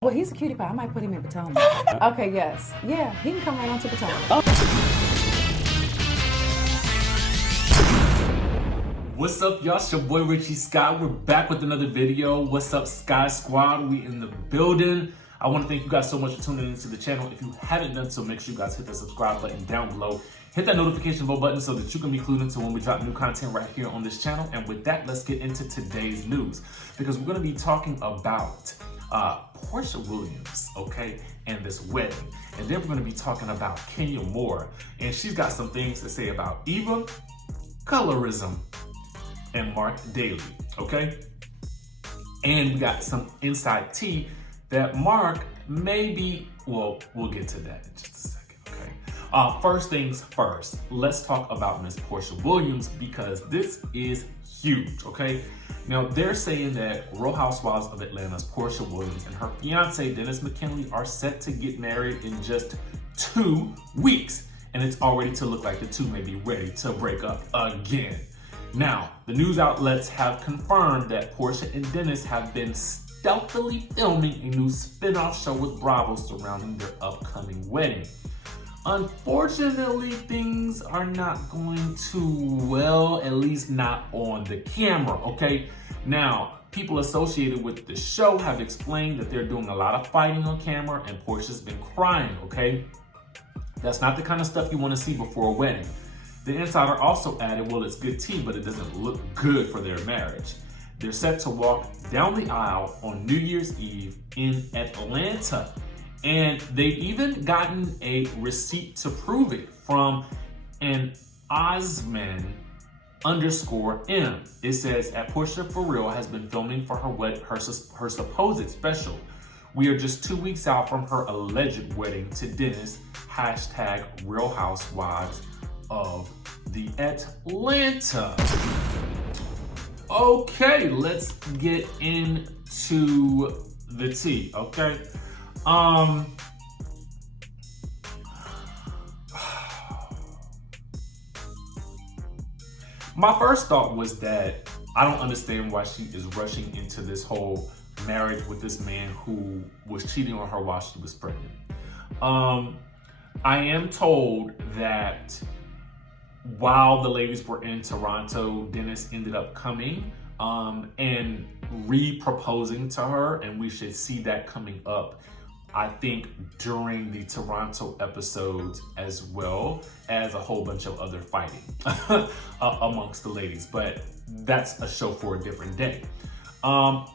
Well, he's a cutie pie. I might put him in Potomac. Okay, yes. Yeah, he can come right on to Potomac. What's up, y'all? It's your boy Richie Scott. We're back with another video. What's up, Sky Squad? We in the building. I want to thank you guys so much for tuning into the channel. If you haven't done so, make sure you guys hit that subscribe button down below. Hit that notification bell button so that you can be clued into when we drop new content right here on this channel. And with that, let's get into today's news, because we're going to be talking about Porsha Williams, okay, and this wedding. And then we're going to be talking about Kenya Moore, and she's got some things to say about EVA, colorism, and Marc Daly, okay? And we got some inside tea that Marc maybe, well, we'll get to that in just a second, okay? First things first, let's talk about Miss Porsha Williams, because this is huge, okay? Now, they're saying that Real Housewives of Atlanta's Porsha Williams and her fiance, Dennis McKinley, are set to get married in just 2 weeks. And it's already to look like the two may be ready to break up again. Now, the news outlets have confirmed that Porsha and Dennis have been stealthily filming a new spin-off show with Bravo surrounding their upcoming wedding. Unfortunately, things are not going too well, at least not on the camera, okay? Now, people associated with the show have explained that they're doing a lot of fighting on camera and Porsha's been crying, okay? That's not the kind of stuff you want to see before a wedding. The insider also added, well, it's good tea, but it doesn't look good for their marriage. They're set to walk down the aisle on New Year's Eve in Atlanta. And they've even gotten a receipt to prove it from an Osman_M. It says, at Porsha for Real has been filming for her supposed special. We are just 2 weeks out from her alleged wedding to Dennis, hashtag Real Housewives of the Atlanta. Okay, let's get into the tea, okay? My first thought was that I don't understand why she is rushing into this whole marriage with this man who was cheating on her while she was pregnant. I am told that while the ladies were in Toronto, Dennis ended up coming and re-proposing to her, and we should see that coming up, I think, during the Toronto episodes, as well as a whole bunch of other fighting amongst the ladies. But that's a show for a different day.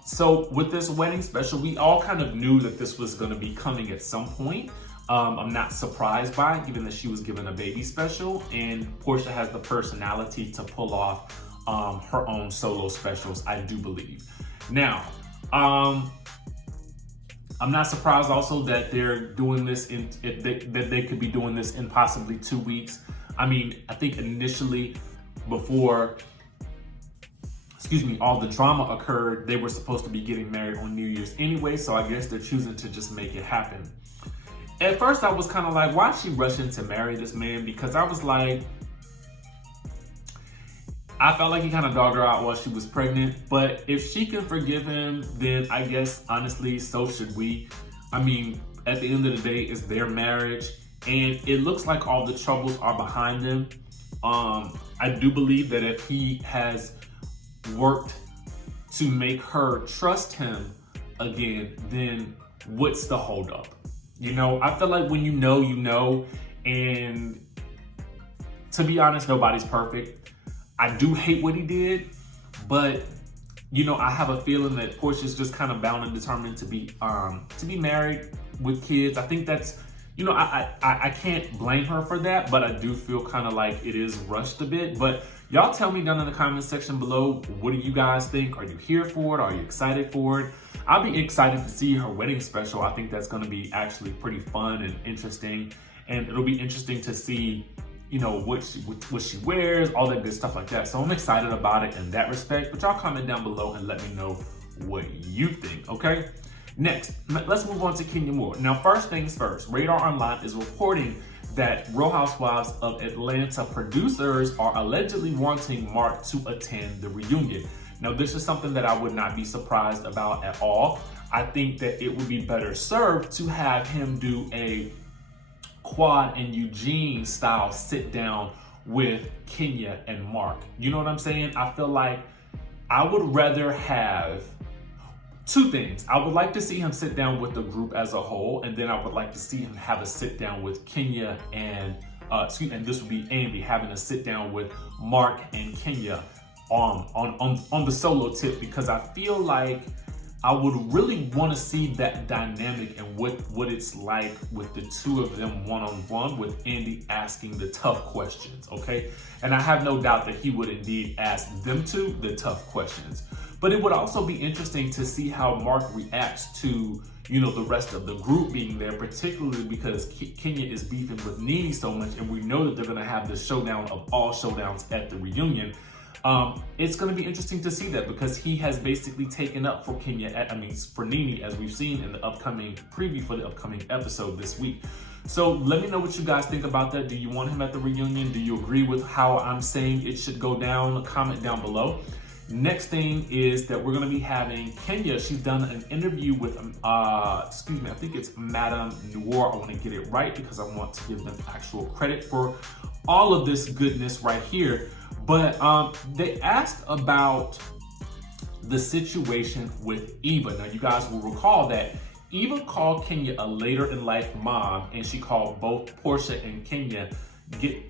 So with this wedding special, we all kind of knew that this was going to be coming at some point. I'm not surprised by it, given that she was given a baby special, and Porsha has the personality to pull off her own solo specials, I do believe. Now, I'm not surprised also that they're doing this that they could be doing this in possibly 2 weeks. I mean, I think initially, before, all the drama occurred, they were supposed to be getting married on New Year's anyway, so I guess they're choosing to just make it happen. At first, I was kind of like, why is she rushing to marry this man? Because I was like, I felt like he kind of dogged her out while she was pregnant, but if she can forgive him, then I guess, honestly, so should we. I mean, at the end of the day, it's their marriage, and it looks like all the troubles are behind them. I do believe that if he has worked to make her trust him again, then what's the holdup? You know, I feel like when you know, and to be honest, nobody's perfect. I do hate what he did, but you know, I have a feeling that Porsha's just kind of bound and determined to be married with kids. I think that's, you know, I can't blame her for that, but I do feel kind of like it is rushed a bit. But y'all tell me down in the comment section below, what do you guys think? Are you here for it? Are you excited for it? I'll be excited to see her wedding special. I think that's going to be actually pretty fun and interesting, and it'll be interesting to see, you know, what she wears, all that good stuff like that. So I'm excited about it in that respect, but y'all comment down below and let me know what you think, okay? Next, let's move on to Kenya Moore. Now, first things first, Radar Online is reporting that Real Housewives of Atlanta producers are allegedly wanting Marc to attend the reunion. Now, this is something that I would not be surprised about at all. I think that it would be better served to have him do a Quad and Eugene style sit down with Kenya and Marc. You know what I'm saying? I feel like I would rather have two things. I would like to see him sit down with the group as a whole, and then I would like to see him have a sit down with Kenya and and this would be Andy having a sit down with Marc and Kenya on the solo tip, because I feel like I would really want to see that dynamic and what it's like with the two of them one-on-one, with Andy asking the tough questions, okay? And I have no doubt that he would indeed ask them two the tough questions. But it would also be interesting to see how Marc reacts to, you know, the rest of the group being there, particularly because Kenya is beefing with Nene so much, and we know that they're going to have the showdown of all showdowns at the reunion. It's going to be interesting to see that, because he has basically taken up for for Nene, as we've seen in the upcoming preview for the upcoming episode this week. So let me know what you guys think about that. Do you want him at the reunion? Do you agree with how I'm saying it should go down? Comment down below. Next thing is that we're going to be having Kenya. She's done an interview with, I think it's Madame Noir. I want to get it right because I want to give them actual credit for all of this goodness right here. But they asked about the situation with Eva. Now, you guys will recall that Eva called Kenya a later in life mom, and she called both Porsha and Kenya.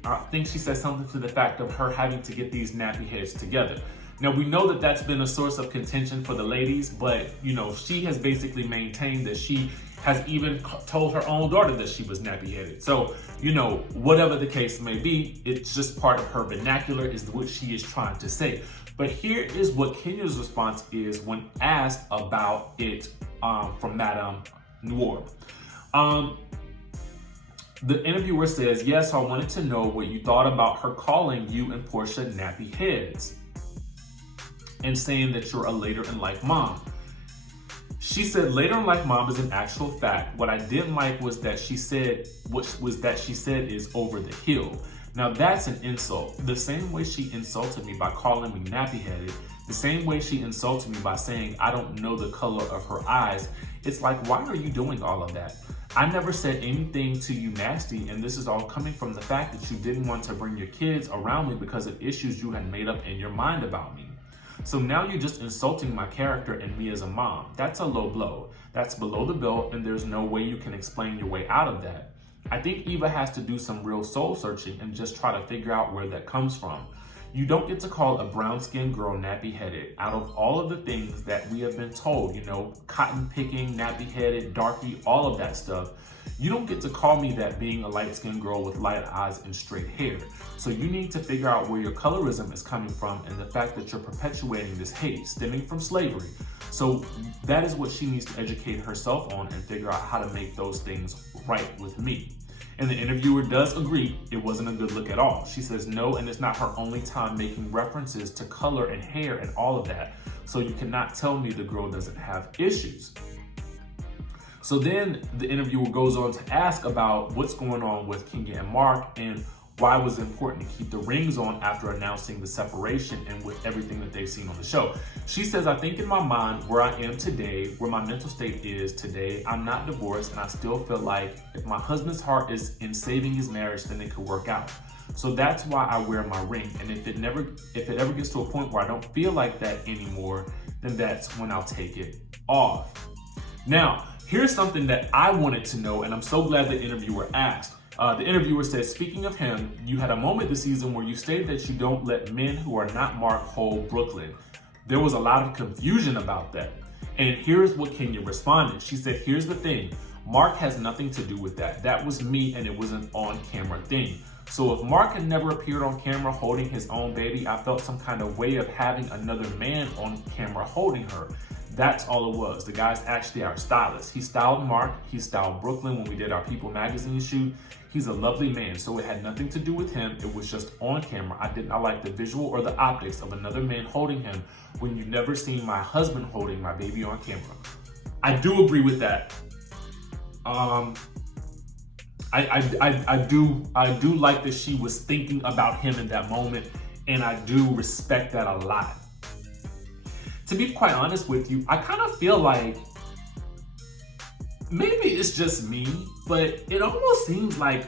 I think she said something to the fact of her having to get these nappy heads together. Now, we know that that's been a source of contention for the ladies, but, you know, she has basically maintained that she has even told her own daughter that she was nappy-headed. So, you know, whatever the case may be, it's just part of her vernacular, is what she is trying to say. But here is what Kenya's response is when asked about it from Madame Noir. The interviewer says, yes, I wanted to know what you thought about her calling you and Porsha nappy heads and saying that you're a later in life mom. She said later in life mom is an actual fact. What I didn't like was that she said is over the hill. Now that's an insult. The same way she insulted me by calling me nappy-headed, the same way she insulted me by saying I don't know the color of her eyes. It's like, why are you doing all of that? I never said anything to you nasty, and this is all coming from the fact that you didn't want to bring your kids around me because of issues you had made up in your mind about me. So now you're just insulting my character and me as a mom. That's a low blow. That's below the belt, and there's no way you can explain your way out of that. I think Eva has to do some real soul searching and just try to figure out where that comes from. You don't get to call a brown-skinned girl nappy-headed. Out of all of the things that we have been told, you know, cotton picking, nappy-headed, darky, all of that stuff, you don't get to call me that being a light-skinned girl with light eyes and straight hair. So you need to figure out where your colorism is coming from and the fact that you're perpetuating this hate stemming from slavery. So that is what she needs to educate herself on and figure out how to make those things right with me. And the interviewer does agree it wasn't a good look at all. She says no, and it's not her only time making references to color and hair and all of that. So you cannot tell me the girl doesn't have issues. So then the interviewer goes on to ask about what's going on with Kenya and Marc and why it was important to keep the rings on after announcing the separation and with everything that they've seen on the show. She says, I think in my mind where I am today, where my mental state is today, I'm not divorced, and I still feel like if my husband's heart is in saving his marriage, then it could work out. So that's why I wear my ring. And if it ever gets to a point where I don't feel like that anymore, then that's when I'll take it off. Now, here's something that I wanted to know, and I'm so glad the interviewer asked. The interviewer says, speaking of him, you had a moment this season where you stated that you don't let men who are not Marc hold Brooklyn. There was a lot of confusion about that. And here's what Kenya responded. She said, here's the thing. Marc has nothing to do with that. That was me, and it was an on-camera thing. So if Marc had never appeared on camera holding his own baby, I felt some kind of way of having another man on camera holding her. That's all it was. The guy's actually our stylist. He styled Marc, he styled Brooklyn when we did our People magazine shoot. He's a lovely man, so it had nothing to do with him. It was just on camera. I did not like the visual or the optics of another man holding him when you've never seen my husband holding my baby on camera. I do agree with that. I do like that she was thinking about him in that moment, and I do respect that a lot. To be quite honest with you, I kind of feel like maybe it's just me, but it almost seems like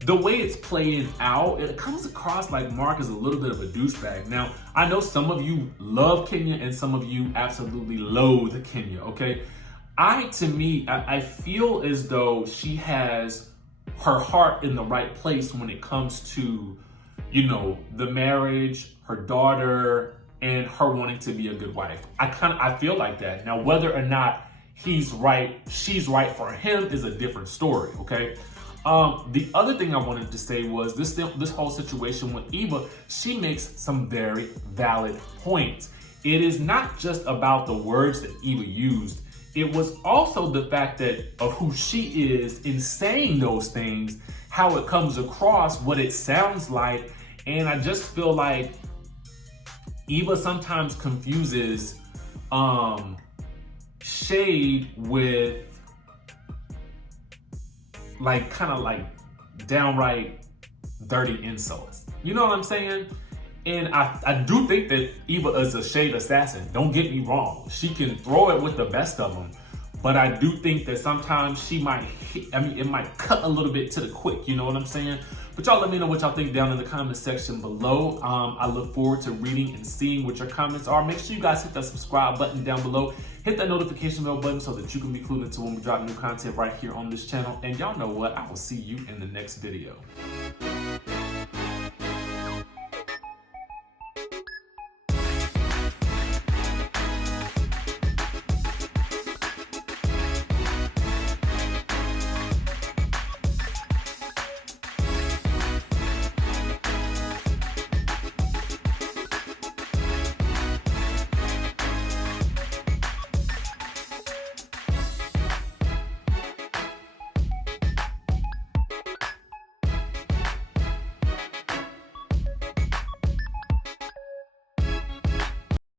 the way it's playing out, it comes across like Marc is a little bit of a douchebag. Now, I know some of you love Kenya and some of you absolutely loathe Kenya, okay? I feel as though she has her heart in the right place when it comes to, you know, the marriage, her daughter, and her wanting to be a good wife. I feel like that. Now, whether or not he's right, she's right for him is a different story, okay? The other thing I wanted to say was this whole situation with Eva, she makes some very valid points. It is not just about the words that Eva used. It was also the fact that of who she is in saying those things, how it comes across, what it sounds like. And I just feel like Eva sometimes confuses shade with like kind of like downright dirty insults. You know what I'm saying? And I do think that Eva is a shade assassin. Don't get me wrong. She can throw it with the best of them. But I do think that sometimes she might hit, it might cut a little bit to the quick. You know what I'm saying? But y'all let me know what y'all think down in the comment section below. I look forward to reading and seeing what your comments are. Make sure you guys hit that subscribe button down below. Hit that notification bell button so that you can be clued into when we drop new content right here on this channel. And y'all know what? I will see you in the next video.